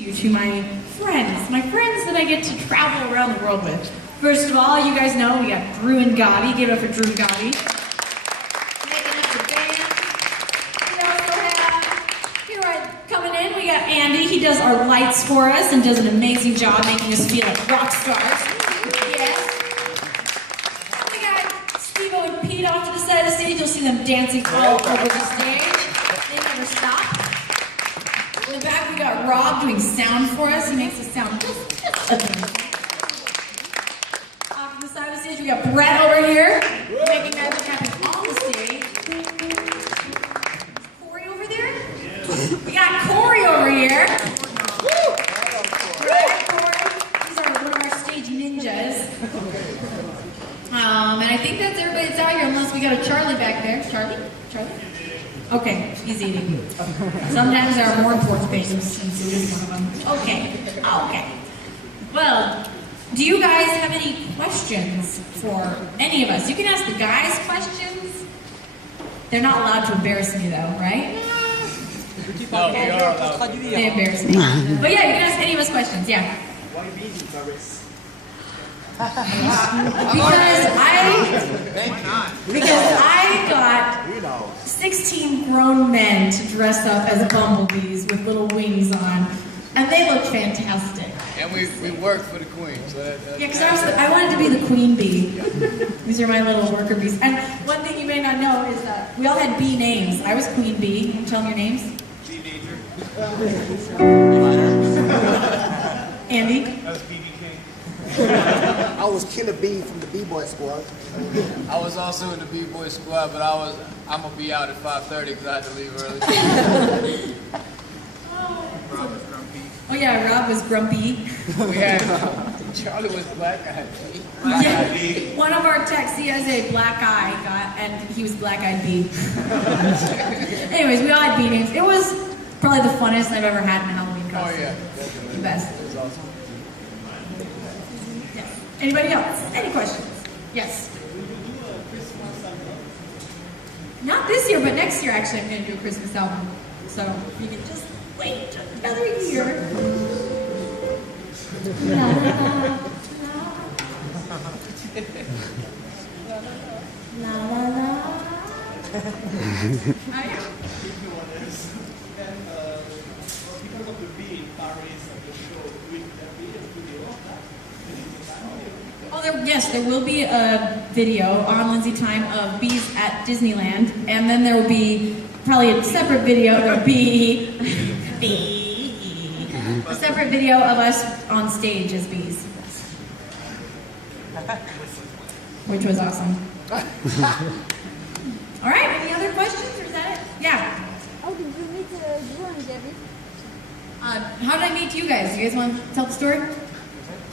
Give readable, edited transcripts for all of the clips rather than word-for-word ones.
you to my friends that I get to travel around the world with. First of all, you guys know we got Drew and Gotti. Give it up for Drew and Gotti. Making up the band. We also have, here coming in, we got Andy. He does our lights for us and does an amazing job making us feel like rock stars. Yes. And we got Steve and Pete off to the side of the stage. You'll see them dancing all over the stage. They never stop. In the back, we got Rob doing sound for us. He makes us sound just amazing. Off to the side of the stage, we got Brett over here, making magic happen on the stage. Corey over there. We got Corey over here. Brett, Corey. These are one of our stage ninjas. And I think that's everybody that's out here, unless we got a Charlie back there. Charlie? Okay, he's eating. Sometimes there are more important things, and food is one of them. Okay. Well, do you guys have any questions for any of us? You can ask the guys questions. They're not allowed to embarrass me, though, right? No, we are allowed. They embarrass me. But yeah, you can ask any of us questions, yeah. Why be in Paris? Because I got 16 grown men to dress up as bumblebees with little wings on, and they looked fantastic. And we worked for the queen. So yeah, because I wanted to be the queen bee. These are my little worker bees. And one thing you may not know is that we all had bee names. I was queen bee. Can you tell them your names? Teenager. Andy? That was BB King. I was Killer B from the B-Boy Squad. I was also in the B-Boy squad, but I'm gonna be out at 5:30 because I had to leave early. Rob was grumpy. Oh yeah, Rob was grumpy. We had Charlie was black eyed. Yeah, one of our techs, he has a black eye, and he was black-eyed bee. Anyways, we all had bee names. It was probably the funnest I've ever had in a Halloween costume. Oh yeah, definitely. The best. It was awesome. Yes. Anybody else? Any questions? Yes. Not this year, but next year actually I'm going to do a Christmas album. So you can just wait another year. La, la, la. Oh, yeah. Because of the bee in Paris and the show, will there be a video of that? Oh, yes, there will be a video on Lindsay Time of bees at Disneyland, and then there will be probably a separate video. There will be a separate video of us on stage as bees, which was awesome. All right, any other questions, or is that it? Yeah. How did you meet Drew and David? How did I meet you guys? You guys want to tell the story?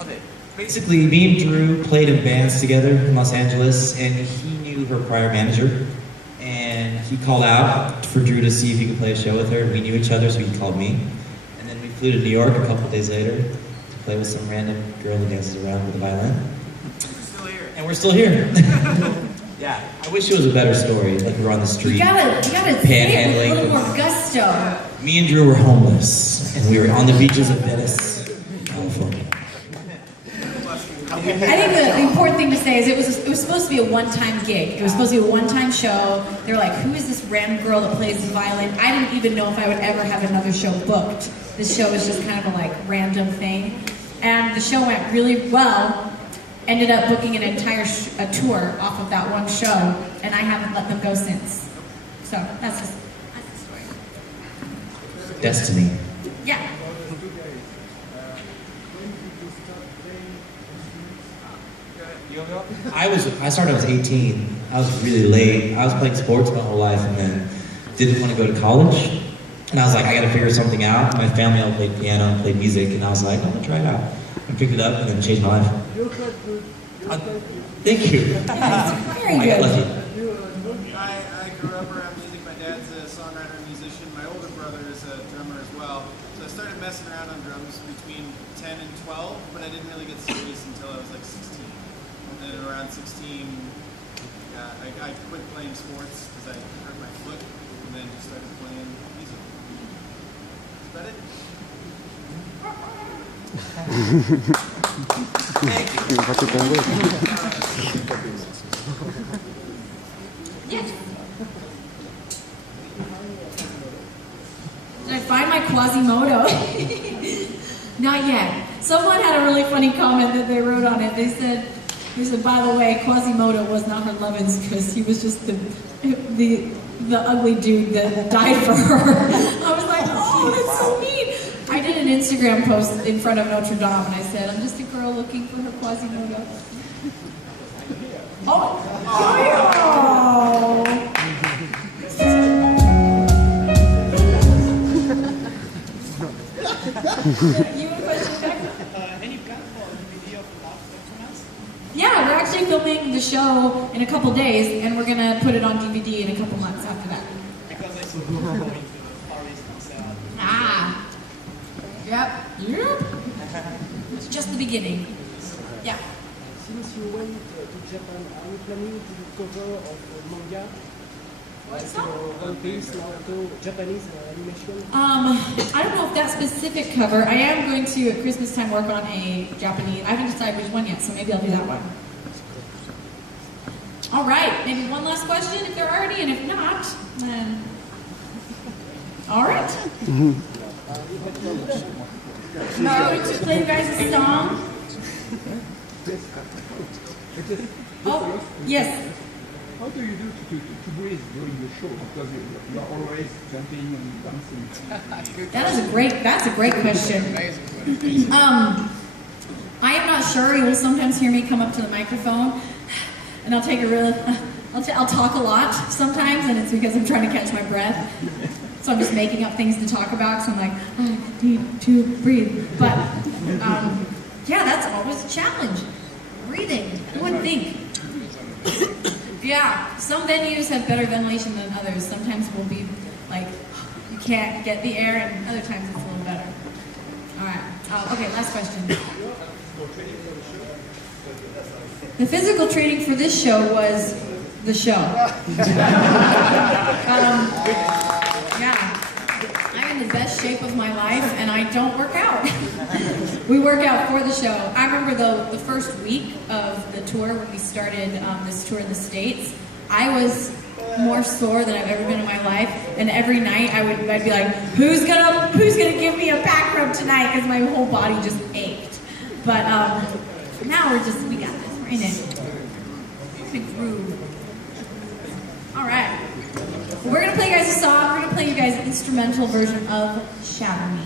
Okay. Basically, me and Drew played in bands together in Los Angeles, and he knew her prior manager, and he called out for Drew to see if he could play a show with her. We knew each other, so he called me. And then we flew to New York a couple days later to play with some random girl who dances around with a violin. We're still here. And we're still here. Yeah, I wish it was a better story, like we were on the street. You gotta say it with a little more gusto. Me and Drew were homeless, and we were on the beaches of Venice, California. I think the important thing to say is it was supposed to be a one-time gig. It was supposed to be a one-time show. They were like, who is this random girl that plays the violin? I didn't even know if I would ever have another show booked. This show was just kind of a random thing. And the show went really well. Ended up booking an entire a tour off of that one show, and I haven't let them go since. So that's the story. Destiny. Yeah. I started when I was 18. I was really late. I was playing sports my whole life and then didn't want to go to college. And I was like, I gotta figure something out. My family all played piano and played music, and I was like, I'm gonna try it out. I picked it up and then changed my life. Thank you. Yeah, very I got good. lucky. I grew up around music. My dad's a songwriter and musician. My older brother is a drummer as well. So I started messing around on drums between 10 and 12, but I didn't really get serious until I was like 16. And then around 16, I quit playing sports because I hurt my foot, and then just started playing music. Is that it? Yes. Did I find my Quasimodo? Not yet. Someone had a really funny comment that they wrote on it. They said, by the way, Quasimodo was not her love interest because he was just the ugly dude that died for her. I was like, oh, that's so mean. I did an Instagram post in front of Notre Dame and I said, I'm just a girl looking for her Quasimodo. Oh! You have a question, Jack? Any plan for the video of the last performance? Yeah, we're actually filming the show in a couple days, and we're gonna put it on DVD in a couple months after that. Because I saw you going to the Paris concert. Ah. Yep. It's just the beginning. Yeah. Since you went to Japan, are you planning to do cover of manga? What's Like up? One Piece, Naruto, Japanese animation? I don't know if that specific cover. I am going to at Christmas time work on a Japanese. I haven't decided which one yet, so maybe I'll do that one. All right, maybe one last question if there are any, and if not, then all right. Now I'm going to play you guys a song. Oh, yes. How do you do to breathe during the show? Because you are always jumping and dancing. That's a great question. Amazing question. I am not sure. You will sometimes hear me come up to the microphone, and I'll take a real. I'll talk a lot sometimes, and it's because I'm trying to catch my breath. So I'm just making up things to talk about. So I'm like, I need to breathe. But yeah, that's always a challenge. Breathing. Who would think? Yeah, some venues have better ventilation than others. Sometimes we'll be like, you can't get the air, and other times it's a little better. All right. Okay, last question. The physical training for this show was the show. Yeah. I'm in the best shape of my life, and I don't work out. We work out for the show. I remember the first week of the tour when we started this tour in the States, I was more sore than I've ever been in my life, and every night I'd be like, who's gonna give me a back rub tonight? Because my whole body just ached. But now we got this. We're in it. It's a groove. All right. We're gonna play you guys a song. We're gonna play you guys an instrumental version of Shatter Me.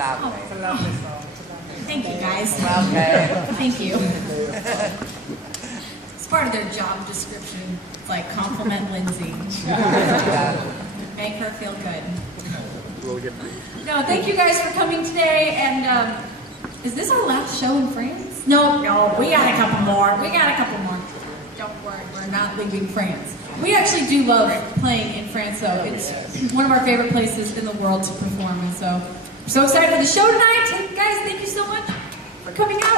lovely. It's a lovely song. Thank you, guys. Okay. Thank you. It's part of their job description. It's like compliment Lindsay. Make her feel good. No, thank you guys for coming today. And is this our last show in France? No, we got a couple more. Don't worry, we're not leaving France. We actually do love playing in France, though. It's one of our favorite places in the world to perform, and so we're so excited for the show tonight. And guys, thank you so much for coming out.